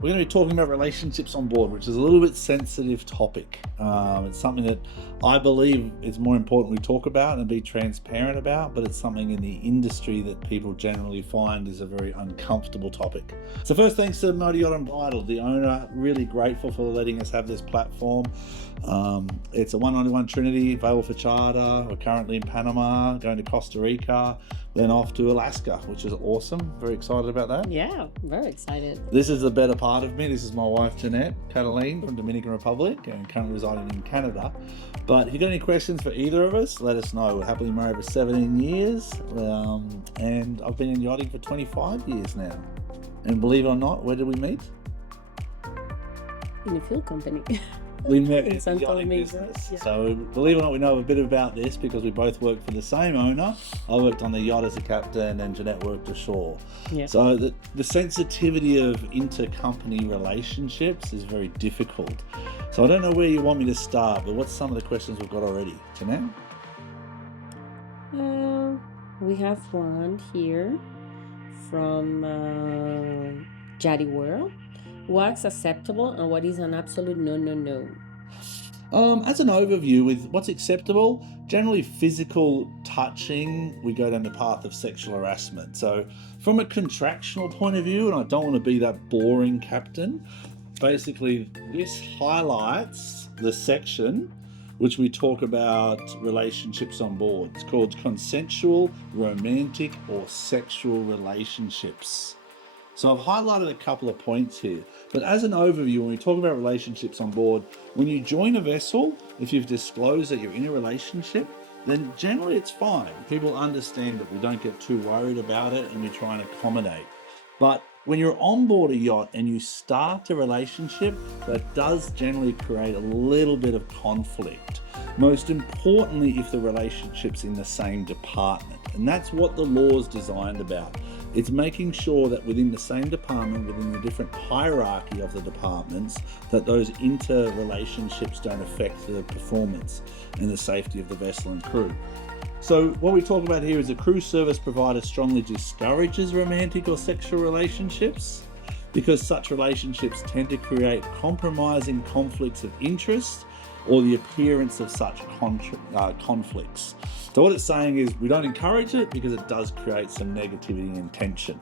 We're going to be talking about relationships on board, which is a little bit sensitive topic. It's something that I believe is more important we talk about and be transparent about, but it's something in the industry that people generally find is a very uncomfortable topic. So first, thanks to Motor Yacht Unbridled, the owner. Really grateful for letting us have this platform. It's a 191 Trinity, available for charter. We're currently in Panama, going to Costa Rica, then off to Alaska, which is awesome. Very excited about that. Yeah, very excited. This is the better part of me. This is my wife, Jannet Catheline from Dominican Republic and currently residing in Canada. But if you've got any questions for either of us, let us know. We're happily married for 17 years and I've been in yachting for 25 years now. And believe it or not, where did we meet? In a fuel company. We met in Some the yachting told me business. yeah. So believe it or not, we know a bit about this because we both work for the same owner. I worked on the yacht as a captain and Jannet worked ashore. Yeah. So the sensitivity of intercompany relationships is very difficult. So I don't know where you want me to start, but what's some of the questions we've got already? Jannet? We have one here from Yachtie World. What's acceptable and what is an absolute no? As an overview with what's acceptable, generally physical touching, we go down the path of sexual harassment. So from a contractual point of view, and I don't want to be that boring captain, basically this highlights the section which we talk about relationships on board. It's called consensual, romantic or sexual relationships. So I've highlighted a couple of points here, but as an overview, when we talk about relationships on board, when you join a vessel, if you've disclosed that you're in a relationship, then generally it's fine. People understand it. We don't get too worried about it and we try and accommodate. But when you're on board a yacht and you start a relationship, that does generally create a little bit of conflict. Most importantly, if the relationship's in the same department. And that's what the law is designed about. It's making sure that within the same department, within the different hierarchy of the departments, that those interrelationships don't affect the performance and the safety of the vessel and crew. So what we talk about here is a cruise service provider strongly discourages romantic or sexual relationships because such relationships tend to create compromising conflicts of interest or the appearance of such conflicts. So what it's saying is we don't encourage it because it does create some negativity and tension.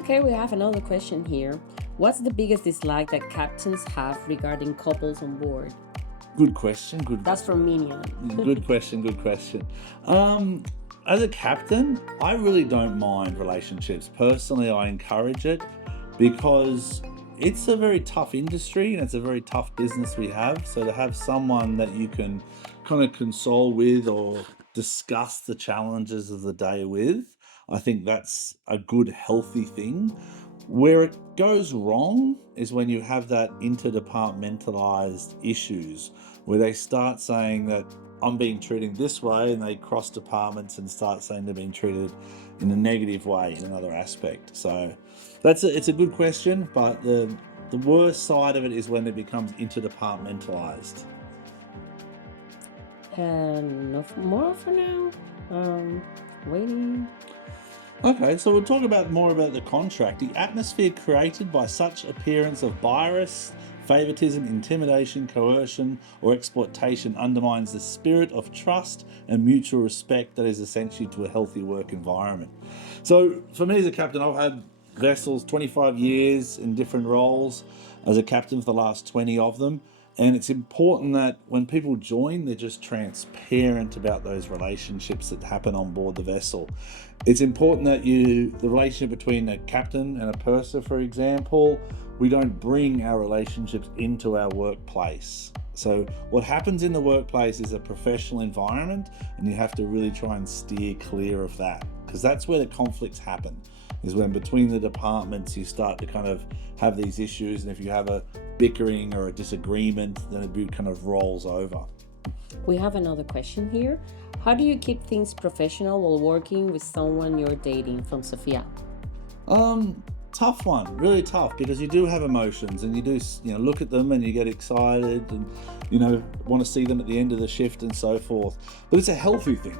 Okay, we have another question here. What's the biggest dislike that captains have regarding couples on board? Good question. That's from Minion. Good question. As a captain, I really don't mind relationships. Personally, I encourage it because it's a very tough industry and it's a very tough business we have. So to have someone that you can kind of console with or discuss the challenges of the day with, I think that's a good, healthy thing. Where it goes wrong is when you have that interdepartmentalized issues where they start saying that I'm being treated this way and they cross departments and start saying they're being treated in a negative way in another aspect. So it's a good question, but the worst side of it is when it becomes interdepartmentalized. No more for now. Waiting. Okay, so we'll talk more about the contract. The atmosphere created by such appearance of bias, favoritism, intimidation, coercion, or exploitation undermines the spirit of trust and mutual respect that is essential to a healthy work environment. So for me as a captain, I've had vessels 25 years in different roles as a captain for the last 20 of them. And it's important that when people join, they're just transparent about those relationships that happen on board the vessel. It's important that the relationship between a captain and a purser, for example, we don't bring our relationships into our workplace. So what happens in the workplace is a professional environment and you have to really try and steer clear of that because that's where the conflicts happen, is when between the departments you start to kind of have these issues, and if you have a bickering or a disagreement, then it kind of rolls over. We have another question here. How do you keep things professional while working with someone you're dating? From Sophia. Tough one, really tough, because you do have emotions and you do, look at them and you get excited and, want to see them at the end of the shift and so forth. But it's a healthy thing.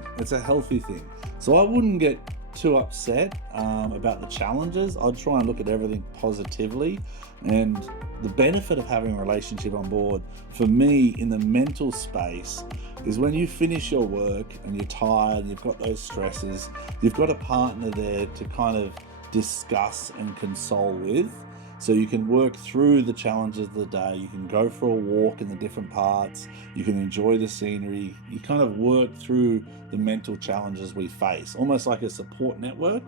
So I wouldn't get too upset about the challenges. I'd try and look at everything positively. And the benefit of having a relationship on board, for me, in the mental space, is when you finish your work and you're tired, you've got those stresses, you've got a partner there to kind of discuss and console with. So you can work through the challenges of the day, you can go for a walk in the different parts, you can enjoy the scenery, you kind of work through the mental challenges we face, almost like a support network.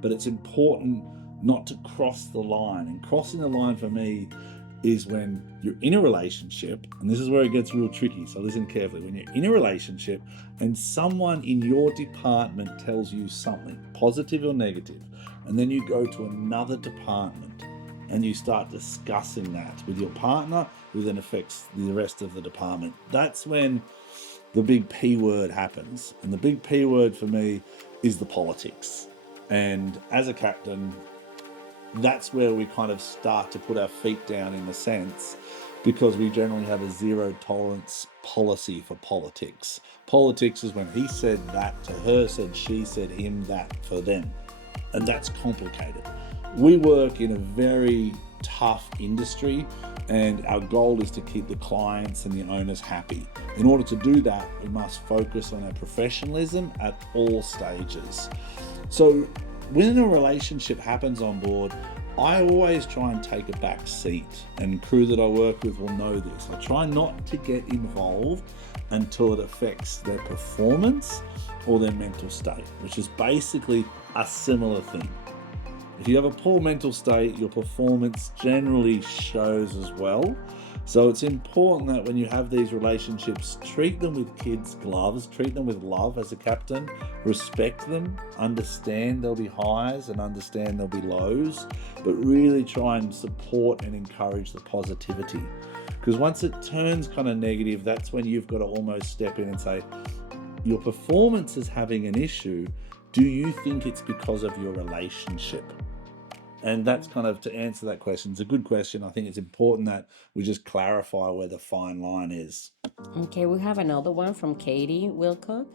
But it's important not to cross the line. And crossing the line for me is when you're in a relationship, and this is where it gets real tricky, so listen carefully. When you're in a relationship and someone in your department tells you something, positive or negative, and then you go to another department and you start discussing that with your partner, who then affects the rest of the department. That's when the big P word happens. And the big P word for me is the politics. And as a captain, that's where we kind of start to put our feet down, in a sense, because we generally have a zero tolerance policy for politics. Politics is when he said that to her, said she, said him, that for them. And that's complicated. We work in a very tough industry, and our goal is to keep the clients and the owners happy. In order to do that, we must focus on our professionalism at all stages. So when a relationship happens on board, I always try and take a back seat, and crew that I work with will know this. I try not to get involved until it affects their performance or their mental state, which is basically a similar thing. If you have a poor mental state, your performance generally shows as well. So it's important that when you have these relationships, treat them with kids' gloves, treat them with love as a captain, respect them, understand there'll be highs and understand there'll be lows, but really try and support and encourage the positivity. Because once it turns kind of negative, that's when you've got to almost step in and say, your performance is having an issue. Do you think it's because of your relationship? And that's kind of, to answer that question, it's a good question. I think it's important that we just clarify where the fine line is. Okay, we have another one from Katie Wilcott.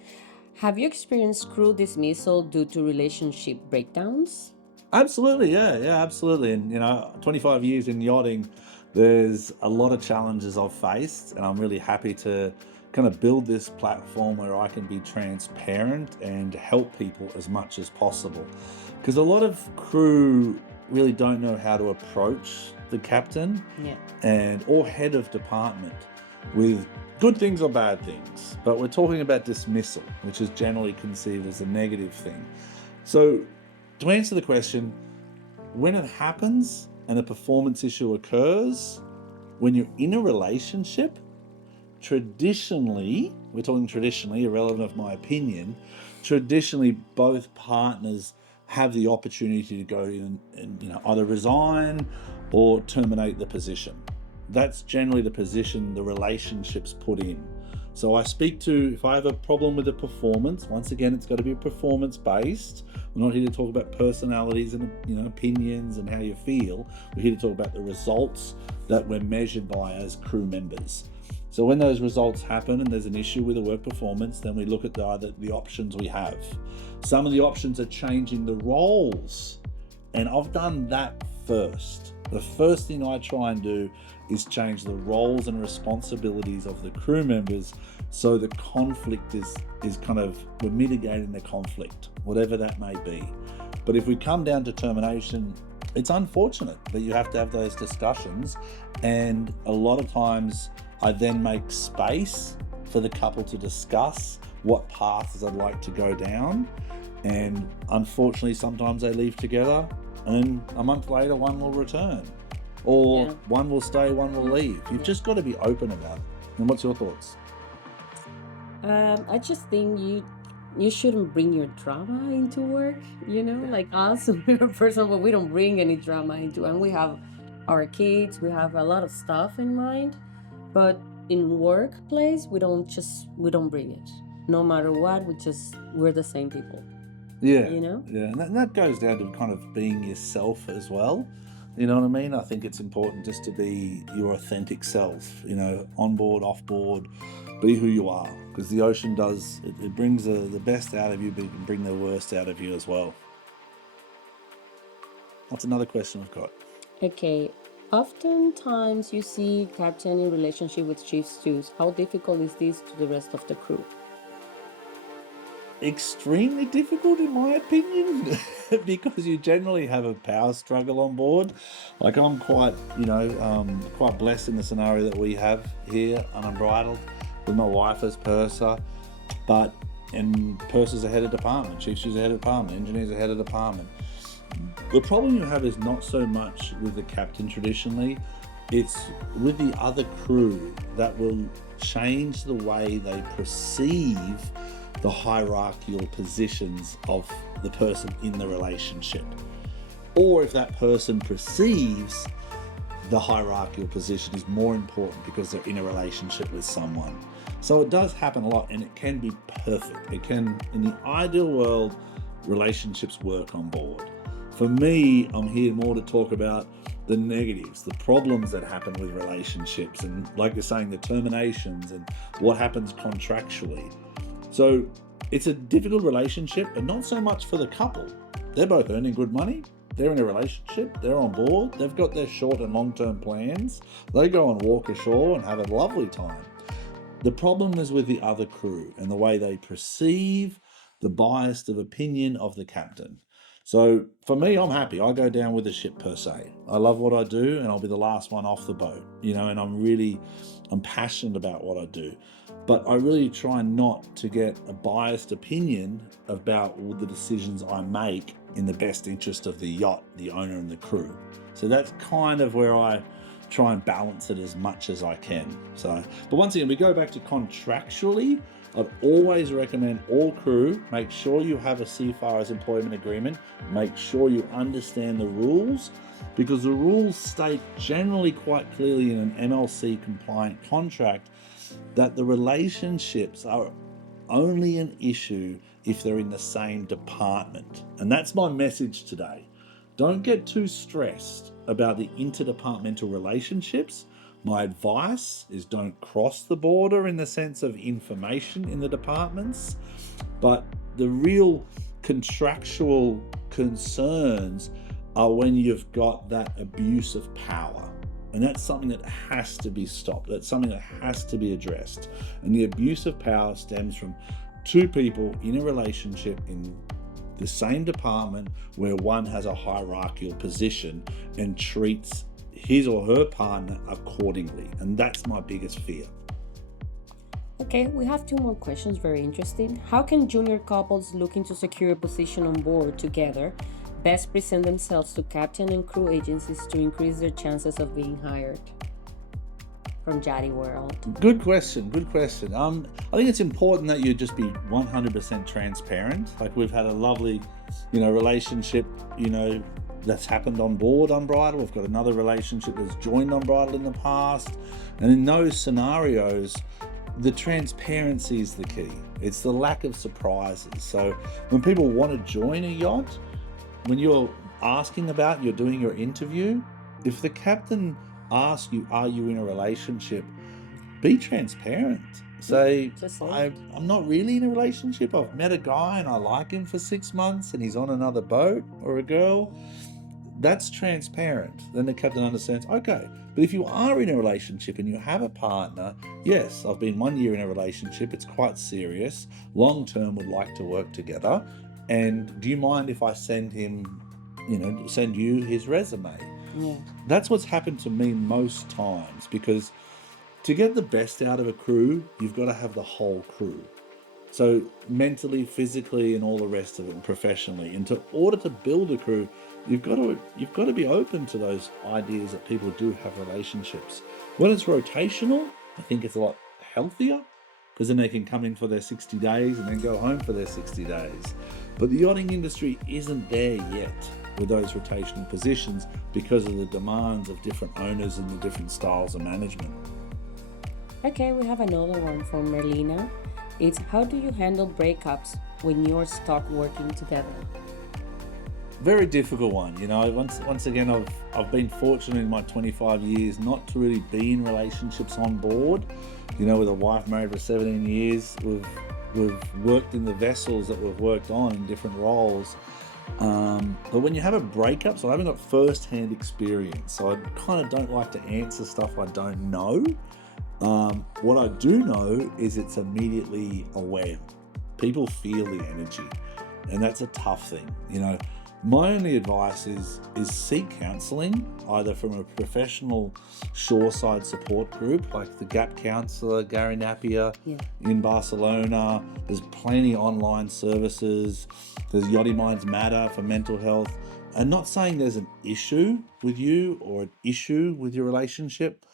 Have you experienced crew dismissal due to relationship breakdowns? Absolutely, yeah, absolutely. And 25 years in yachting, there's a lot of challenges I've faced, and I'm really happy to kind of build this platform where I can be transparent and help people as much as possible. Because a lot of crew really don't know how to approach the captain or head of department with good things or bad things. But we're talking about dismissal, which is generally conceived as a negative thing. So to answer the question, when it happens and a performance issue occurs, when you're in a relationship, traditionally, we're talking traditionally, irrelevant of my opinion, traditionally both partners have the opportunity to go in and either resign or terminate the position. That's generally the position the relationship's put in. So I speak to, if I have a problem with the performance, once again, it's got to be performance based. We're not here to talk about personalities and opinions and how you feel. We're here to talk about the results that we're measured by as crew members. So when those results happen and there's an issue with the work performance, then we look at the options we have. Some of the options are changing the roles, and I've done that first. The first thing I try and do is change the roles and responsibilities of the crew members, so the conflict is kind of, we're mitigating the conflict, whatever that may be. But if we come down to termination, it's unfortunate that you have to have those discussions, and a lot of times I then make space for the couple to discuss what paths I'd like to go down. And unfortunately, sometimes they leave together, and a month later, one will return. Or one will stay, one will leave. You've just got to be open about it. And what's your thoughts? I just think you shouldn't bring your drama into work, like us. First of all, we don't bring any drama into, and we have our kids, we have a lot of stuff in mind. But in workplace, we don't bring it. No matter what, we're the same people. Yeah. Yeah. And that goes down to kind of being yourself as well. You know what I mean? I think it's important just to be your authentic self, on board, off board, be who you are. because the ocean does, it brings the best out of you, but it can bring the worst out of you as well. That's another question I've got. Okay. Oftentimes you see captain in relationship with chief stews. How difficult is this to the rest of the crew? Extremely difficult in my opinion because you generally have a power struggle on board. Like I'm quite quite blessed in the scenario that we have here Unbridled with my wife as purser, and pursers are head of department, chief stewards are head of department, engineers are head of department. The problem you have is not so much with the captain traditionally, it's with the other crew that will change the way they perceive the hierarchical positions of the person in the relationship. Or if that person perceives the hierarchical position is more important because they're in a relationship with someone. So it does happen a lot, and it can be perfect. It can, in the ideal world, relationships work on board. For me, I'm here more to talk about the negatives, the problems that happen with relationships, and like you're saying, the terminations and what happens contractually. So it's a difficult relationship, but not so much for the couple. They're both earning good money. They're in a relationship. They're on board. They've got their short and long-term plans. They go and walk ashore and have a lovely time. The problem is with the other crew and the way they perceive the bias of opinion of the captain. So for me, I'm happy. I go down with the ship per se. I love what I do, and I'll be the last one off the boat, and I'm passionate about what I do. But I really try not to get a biased opinion about all the decisions I make in the best interest of the yacht, the owner, and the crew. So that's kind of where I try and balance it as much as I can. But once again, we go back to contractually. I'd always recommend all crew, make sure you have a seafarer's employment agreement, make sure you understand the rules, because the rules state generally quite clearly in an MLC compliant contract that the relationships are only an issue if they're in the same department. And that's my message today. Don't get too stressed about the interdepartmental relationships. My advice is don't cross the border in the sense of information in the departments, but the real contractual concerns are when you've got that abuse of power. And that's something that has to be stopped. That's something that has to be addressed. And the abuse of power stems from two people in a relationship in the same department where one has a hierarchical position and treats his or her partner accordingly. And that's my biggest fear. Okay, we have two more questions, very interesting. How can junior couples looking to secure a position on board together best present themselves to captain and crew agencies to increase their chances of being hired? From Yachting World. Good question. I think it's important that you just be 100% transparent. Like we've had a lovely, relationship, that's happened on board Unbridled. We've got another relationship that's joined Unbridled in the past. And in those scenarios, the transparency is the key. It's the lack of surprises. So when people want to join a yacht, when you're you're doing your interview, if the captain asks you, are you in a relationship, be transparent. Say, I'm not really in a relationship. I've met a guy and I like him for 6 months and he's on another boat, or a girl. That's transparent. Then the captain understands, okay. But if you are in a relationship and you have a partner, yes, I've been 1 year in a relationship. It's quite serious. Long term, would like to work together. And do you mind if I send you his resume? Yeah. That's what's happened to me most times, because to get the best out of a crew, you've got to have the whole crew. So mentally, physically, and all the rest of it, and professionally. And in order to build a crew, you've got to be open to those ideas that people do have relationships. When it's rotational, I think it's a lot healthier, because then they can come in for their 60 days and then go home for their 60 days. But the yachting industry isn't there yet with those rotational positions because of the demands of different owners and the different styles of management. Okay, we have another one from Merlina. It's how do you handle breakups when you're stuck working together? Very difficult one. You know, once again, I've been fortunate in my 25 years not to really be in relationships on board. You know, with a wife married for 17 years, we've worked in the vessels that we've worked on in different roles. But when you have a breakup, so I haven't got first-hand experience, so I kind of don't like to answer stuff I don't know. What I do know is it's immediately aware. People feel the energy, and that's a tough thing. You know, my only advice is seek counselling, either from a professional shoreside support group like the Gap Counsellor, Gary Napier in Barcelona. There's plenty of online services. There's Yachty Minds Matter for mental health. I'm not saying there's an issue with you or an issue with your relationship,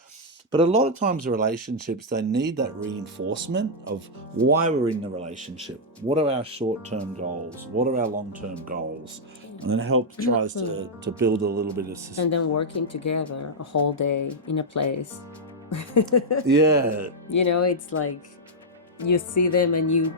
but a lot of times the relationships, they need that reinforcement of why we're in the relationship. What are our short-term goals? What are our long-term goals? And then help tries to build a little bit of system. And then working together a whole day in a place. Yeah. You know, it's like you see them and you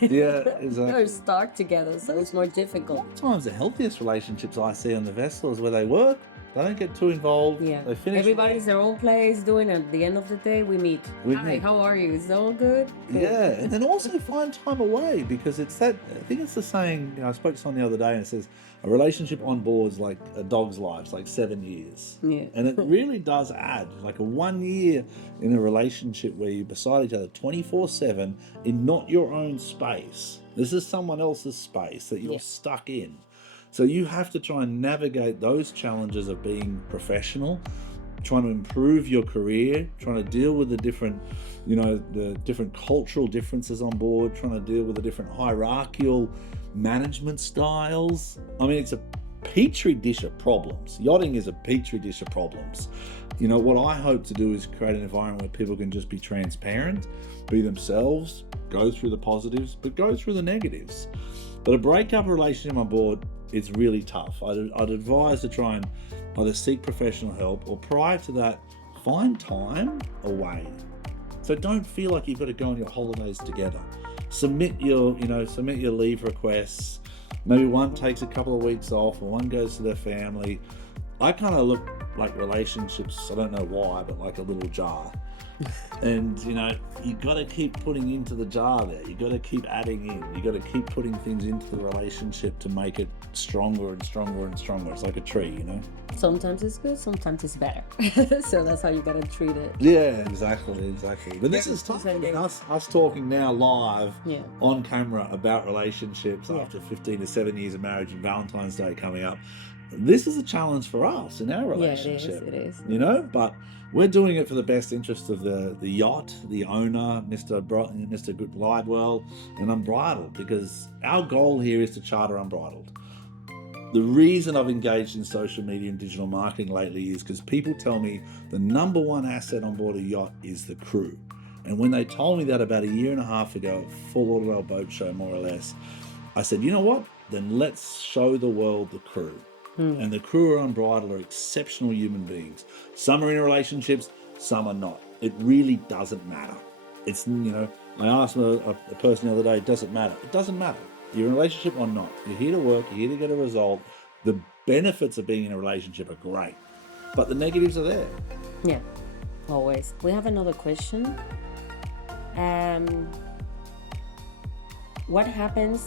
Yeah, exactly. or start together, so it's more A difficult. lot of times the healthiest relationships I see on the vessel is where they work, they don't get too involved, Yeah. they finish. Everybody's their own place doing, at the end of the day we meet. Hi, how are you? Is it all good? Good. Yeah, and then also find time away, because it's that, I think it's the saying, you know, I spoke to someone the other day and it says a relationship on board is like a dog's life, it's like 7 years. Yeah. And it really does add, like a 1 year in a relationship where you're beside each other 24/7 in not your own space. This is someone else's space that you're stuck in. So you have to try and navigate those challenges of being professional, trying to improve your career, trying to deal with the different, you know, the different cultural differences on board, trying to deal with the different hierarchical management styles. I mean, it's a petri dish of problems. Yachting is a petri dish of problems. You know, what I hope to do is create an environment where people can just be transparent, be themselves, go through the positives, but go through the negatives. But a breakup relationship on board, it's really tough. I'd advise to try and either seek professional help, or prior to that, find time away. So don't feel like you've got to go on your holidays together. Submit your leave requests. Maybe one takes a couple of weeks off, or one goes to their family. I kind of look like relationships, I don't know why, but like a little jar. And you know, you got to keep putting into the jar there. You got to keep adding in. You got to keep putting things into the relationship to make it stronger and stronger and stronger. It's like a tree, you know. Sometimes it's good, sometimes it's better. So that's how you gotta treat it. Yeah, exactly. But this is tough. I mean, us talking now live on camera about relationships after 15 to 7 years of marriage and Valentine's Day coming up. This is a challenge for us in our relationship. Yeah, it is. You know, but we're doing it for the best interest of the yacht, the owner, Mr. Glidewell, and Unbridled, because our goal here is to charter Unbridled. The reason I've engaged in social media and digital marketing lately is because people tell me the number one asset on board a yacht is the crew. And when they told me that about a year and a half ago at Full Auto Boat Show, more or less, I said, you know what? Then let's show the world the crew. And the crew are Unbridled are exceptional human beings. Some are in relationships, some are not. It really doesn't matter. It's, you know, I asked a person the other day, does it matter? It doesn't matter. You're in a relationship or not. You're here to work, you're here to get a result. The benefits of being in a relationship are great, but the negatives are there. Yeah, always. We have another question. What happens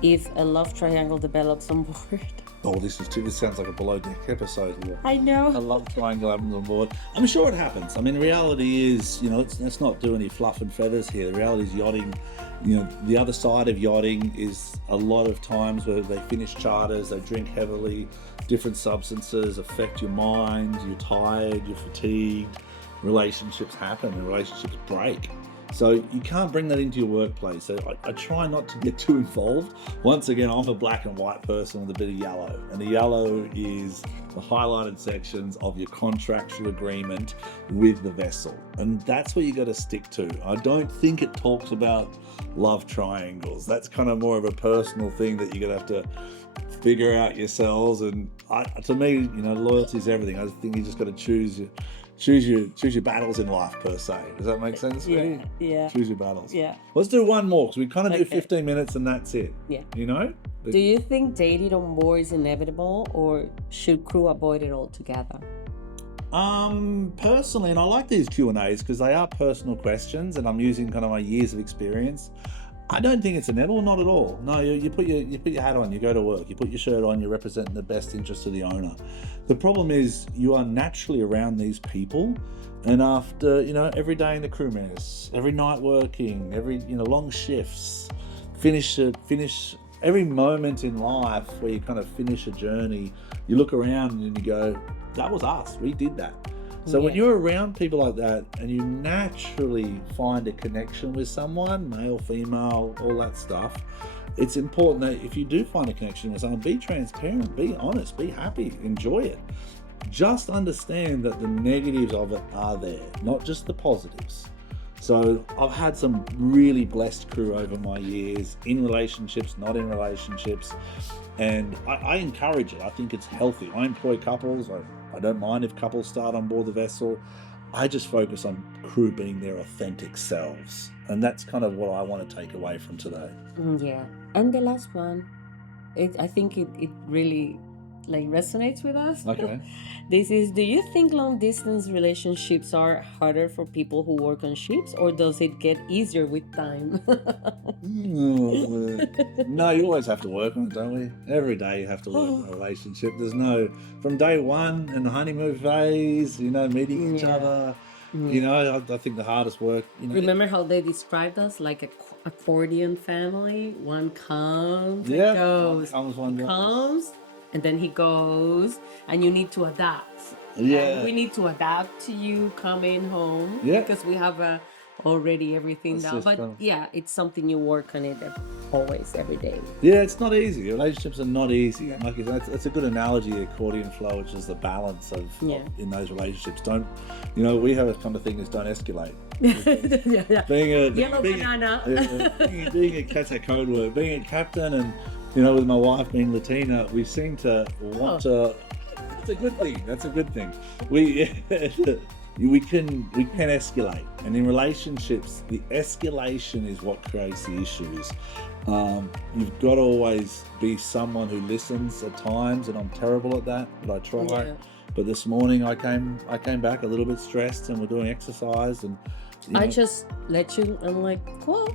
if a love triangle develops on board? Oh, this sounds like a below deck episode here. I know. A love triangle happens on board. I'm sure it happens. I mean, the reality is, you know, let's not do any fluff and feathers here. The reality is yachting, you know, the other side of yachting is a lot of times where they finish charters, they drink heavily, different substances affect your mind, you're tired, you're fatigued, relationships happen and relationships break. So you can't bring that into your workplace. So I try not to get too involved. Once again, I'm a black and white person with a bit of yellow. And the yellow is the highlighted sections of your contractual agreement with the vessel. And that's what you got to stick to. I don't think it talks about love triangles. That's kind of more of a personal thing that you're going to have to figure out yourselves. And to me, you know, loyalty is everything. I think you just got to choose your battles in life, per se. Does that make sense? Yeah. Choose your battles. Yeah. Let's do one more, because we kind of do 15 minutes and that's it. Yeah. You know? Do you think dating on board is inevitable, or should crew avoid it altogether? Personally, and I like these Q&As because they are personal questions and I'm using kind of my years of experience. I don't think it's inevitable, not at all. No, you put your hat on, you go to work, you put your shirt on, you're representing the best interest of the owner. The problem is you are naturally around these people, and after, every day in the crew minutes, every night working, every, long shifts, finish every moment in life where you kind of finish a journey, you look around and you go, that was us, we did that. So when you're around people like that and you naturally find a connection with someone, male, female, all that stuff, it's important that if you do find a connection with someone, be transparent, be honest, be happy, enjoy it. Just understand that the negatives of it are there, not just the positives. So I've had some really blessed crew over my years, in relationships, not in relationships, and I encourage it. I think it's healthy. I employ couples. I don't mind if couples start on board the vessel. I just focus on crew being their authentic selves, and that's kind of what I want to take away from today. Yeah, and the last one, I think it really resonates with us. Okay. This is, do you think long distance relationships are harder for people who work on ships, or does it get easier with time? No, you always have to work on it, don't we? Every day you have to work on a relationship. There's no, from day one in the honeymoon phase, meeting each other, I think the hardest work, Remember how they described us like a accordion family? One comes, yeah, and goes, one comes, and then he goes, and you need to adapt. Yeah. And we need to adapt to you coming home, because we have already everything down. But it's something you work on it always, every day. Yeah, it's not easy. Relationships are not easy. Like it's a good analogy, the accordion flow, which is the balance of in those relationships. Don't, we have a kind of thing is don't escalate. Being a yellow banana. Being a that's a code word. Being a captain, and with my wife being Latina, we seem to want to. It's a good thing. That's a good thing. We can escalate, and in relationships, the escalation is what creates the issues. You've got to always be someone who listens at times, and I'm terrible at that, but I try. Yeah. But this morning I came back a little bit stressed, and we're doing exercise, and I just let you. I'm like, cool.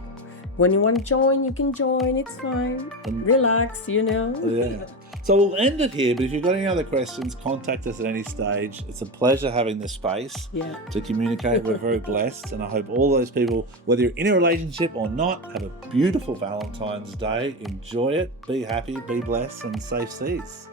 When you want to join, you can join. It's fine. Relax, Yeah. So we'll end it here, but if you've got any other questions, contact us at any stage. It's a pleasure having this space to communicate. We're very blessed, and I hope all those people, whether you're in a relationship or not, have a beautiful Valentine's Day. Enjoy it, be happy, be blessed, and safe seas.